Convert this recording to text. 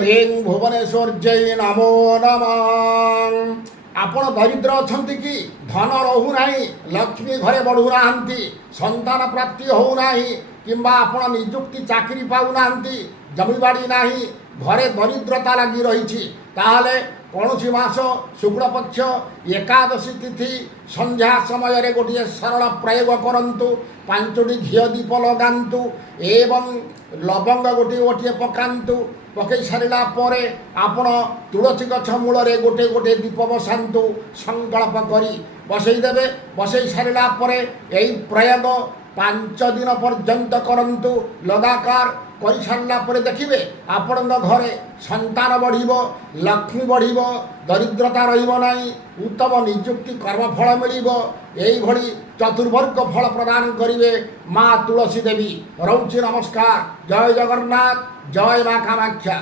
ह्रीं भुवनेश्वर्यै नमो नमः। आपण दरिद्र अछंती कि धन रहू नाही, लक्ष्मी घरे बढ़ू नाहंती, संतान प्राप्ति हो नाही, किंबा आपण निजुक्ति चाकरी पाऊ नाहंती, जमीबाड़ी नाही, घरे दरिद्रता लगी रही, ताहले कौन मास शुक्ल पक्ष एकादशी तिथि संध्या समय रे गोटे सरल प्रयोग करंतु, पांचटी घी दीप लगांतु एवं लवंग गोटे गोटे पकांतु। पकई सारा पर आपण तुलसी गछ मूल गोटे गोटे दीप बसातु, संकल्प करी बसईदेवे। बसई सारा पर यही प्रयोग 5 दिन पर्यंत करंतु लगातार कर सारा पर देखिए आपण घरे संतान बढ़िबो, लक्ष्मी बढ़िबो, दरिद्रता रहिबो नाही, उत्तम निजुक्ति कर्मफल मिलिबो। यही भली चतुर्वर्ग फल प्रदान करिवे माँ तुलसी देवी। रहुछि नमस्कार। जय जगन्नाथ, जय माँ कामाख्या।